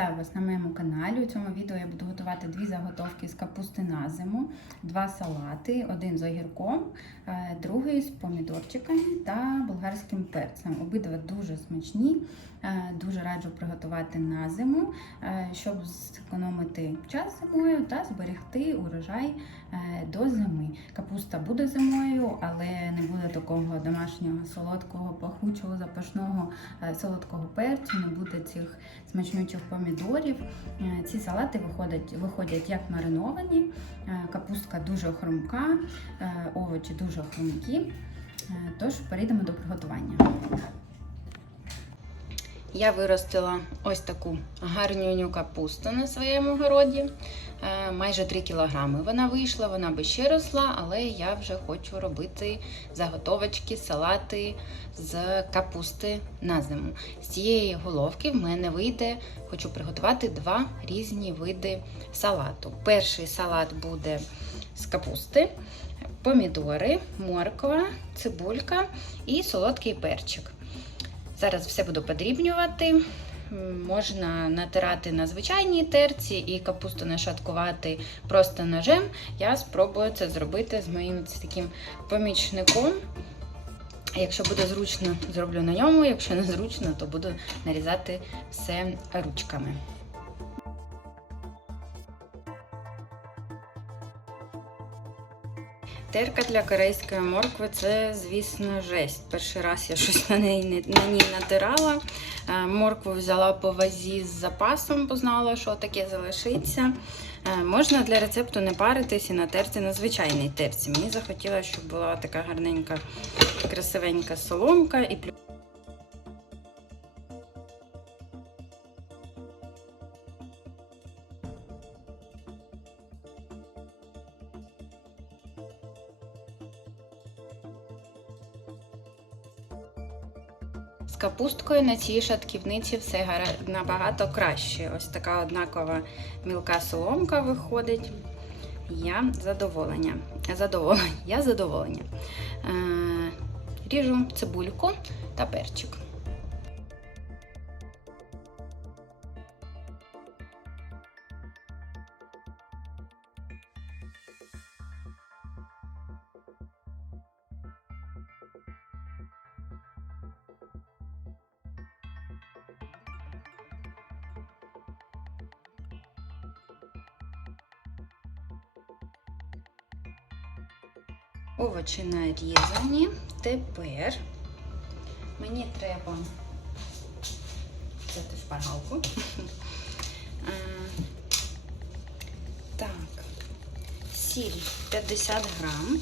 Вітаю вас на моєму каналі. У цьому відео я буду готувати дві заготовки з капусти на зиму, два салати, один з огірком, е, другий з помідорчиками та болгарським перцем. Обидва дуже смачні, е, дуже раджу приготувати на зиму, е, щоб зекономити час зимою та зберегти урожай до зими. Капуста буде зимою, але не буде такого домашнього солодкого, пахучого, запашного солодкого перцю, не буде цих смачнючих помідорів. Е, Ці салати виходять, виходять як мариновані, Е, капустка дуже хрумка, е, овочі дуже хрумкі. Тож перейдемо до приготування. Я виростила ось таку гарнюню капусту на своєму городі. Е, Майже 3 кілограми вона вийшла, вона би ще росла, але я вже хочу робити заготовочки, салати з капусти на зиму. З цієї головки в мене вийде, хочу приготувати два різні види салату. Перший салат буде з капусти, помідори, морква, цибулька і солодкий перчик. Зараз все буду подрібнювати. Можна натирати на звичайній терці і капусту нашаткувати просто ножем. Я спробую це зробити з моїм таким помічником. Якщо буде зручно, зроблю на ньому. Якщо не зручно, то буду нарізати все ручками. Терка для корейської моркви це, звісно, жесть. Перший раз я щось на неї не- на ній натирала. Е, Моркву взяла по вазі з запасом, бо знала, що таке залишиться. Е, Можна для рецепту не паритись і натерти на звичайній терці. Мені захотілося, щоб була така гарненька, красивенька соломка і капусткою на цій шатківниці все набагато краще. Ось така однакова мілка соломка виходить. Я задоволення. Задоволення. Я задоволення. Е, ріжу цибульку та перчик. Овочі нарізані. Тепер мені треба взяти шпаргалку. Е, Так, сіль 50 грам.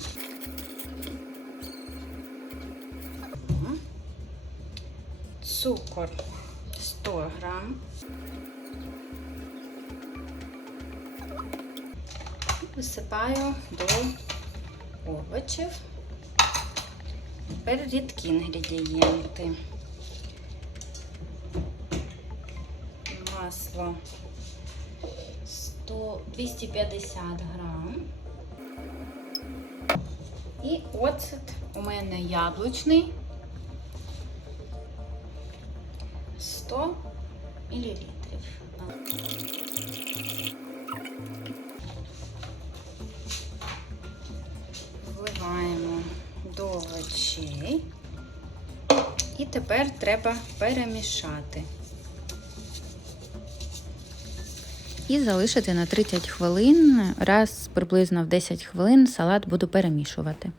Цукор 100 грам. Висипаю до овочів. Тепер рідкі інгредієнти. Масло 100, 250 грам. І оцет у мене яблучний 100 мілілітрів. До овочей. І тепер треба перемішати. І залишити на 30 хвилин. Раз приблизно в 10 хвилин салат буду перемішувати.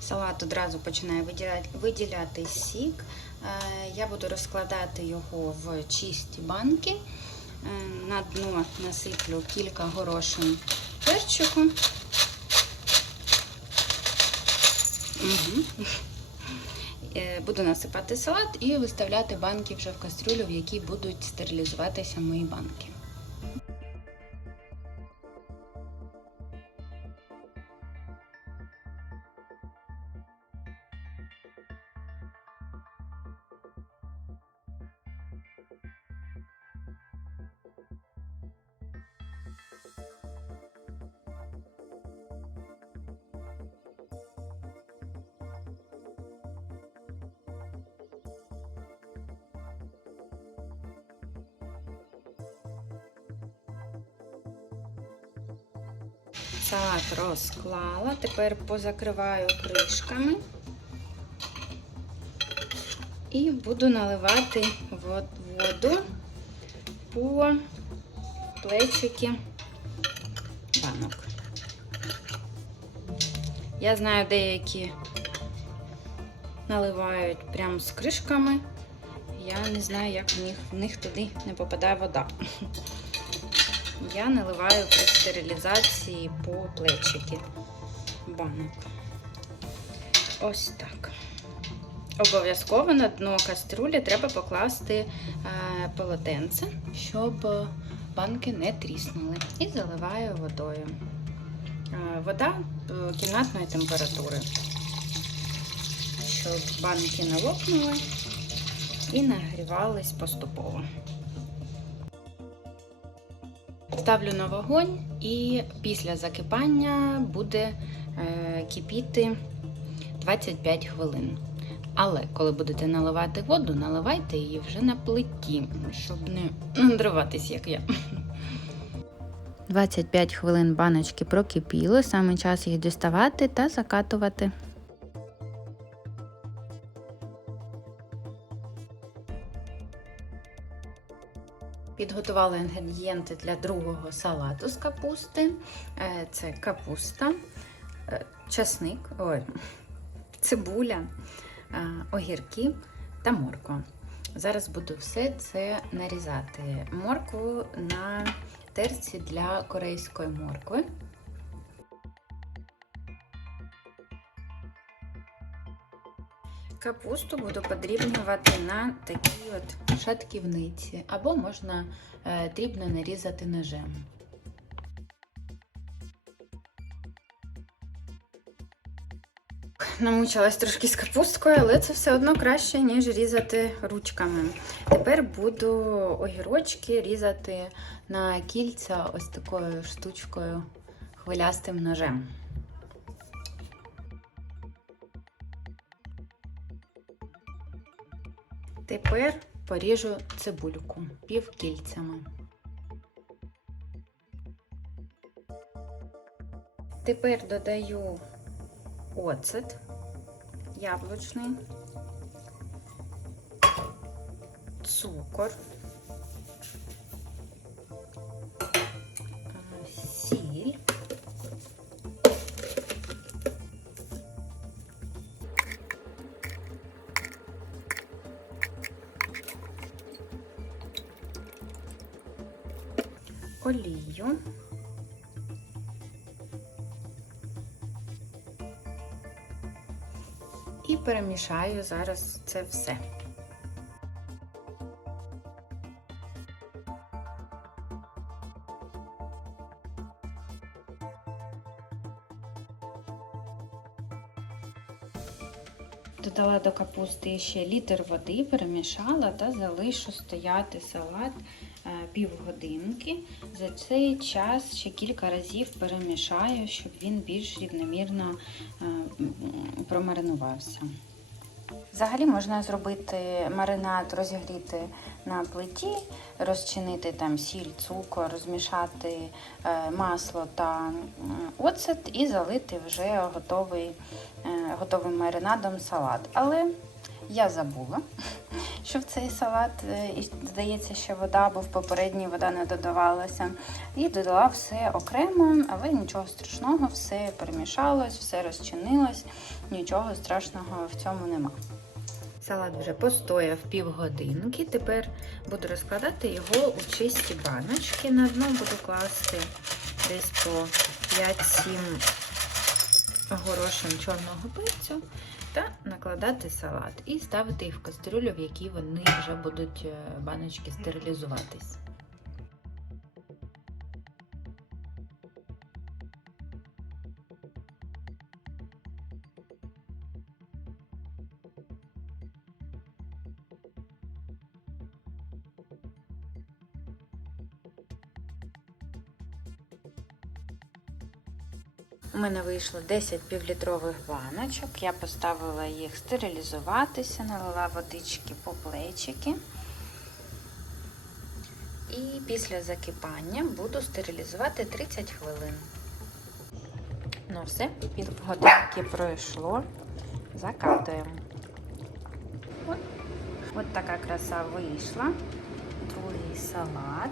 Салат одразу починає виділяти, виділяти сік. Е, Я буду розкладати його в чисті банки. Е, На дно насиплю кілька горошин перчику. Угу. Буду насипати салат і виставляти банки вже в кастрюлю, в якій будуть стерилізуватися мої банки. Салат розклала. Тепер позакриваю кришками і буду наливати воду по плечики банок. Я знаю, деякі наливають прямо з кришками. Я не знаю, як в них, в них туди не попадає вода. Я наливаю при стерилізації по плечики банок. Ось так. Обов'язково на дно каструлі треба покласти е, полотенце, щоб банки не тріснули. І заливаю водою. Е, вода е, кімнатної температури, щоб банки не лопнули і нагрівались поступово. Ставлю на вогонь і після закипання буде е, кипіти 25 хвилин. Але коли будете наливати воду, наливайте її вже на плиті, щоб не надриватись, як я. 25 хвилин баночки прокипіли, саме час їх діставати та закатувати. Підготувала інгредієнти для другого салату з капусти. Е, Це капуста, е, часник, ой, цибуля, е, огірки та морква. Зараз буду все це нарізати. Моркву на терці для корейської моркви. Капусту буду подрібнювати на такі от шатківниці, або можна е, дрібно нарізати ножем. Намучилась трошки з капусткою, але це все одно краще, ніж різати ручками. Тепер буду огірочки різати на кільця ось такою штучкою хвилястим ножем. Тепер поріжу цибульку півкільцями. Тепер додаю оцет яблучний, цукор, Олію. І перемішаю зараз це все. Додала до капусти ще літр води, перемішала та залишу стояти салат півгодинки. За цей час ще кілька разів перемішаю, щоб він більш рівномірно е, промаринувався. Взагалі можна зробити маринад, розігріти на плиті, розчинити там сіль, цукор, розмішати е, масло та оцет і залити вже готовий, е, готовим маринадом салат. Але я забула, що в цей салат, е, і, здається, що вода, бо в попередній вода не додавалася. І додала все окремо, але нічого страшного, все перемішалось, все розчинилось, нічого страшного в цьому нема. Салат вже постояв півгодинки. Тепер буду розкладати його у чисті баночки. На дно буду класти десь по 5-7 горошин чорного перцю та накладати салат і ставити їх в кастрюлю, в якій вони вже будуть е, баночки стерилізуватись. У мене вийшло 10 півлітрових баночок. Я поставила їх стерилізуватися, налила водички по плечики. І після закипання буду стерилізувати 30 хвилин. Ну все, підготовки пройшло. Закатуємо. От, от така краса вийшла. Другий салат.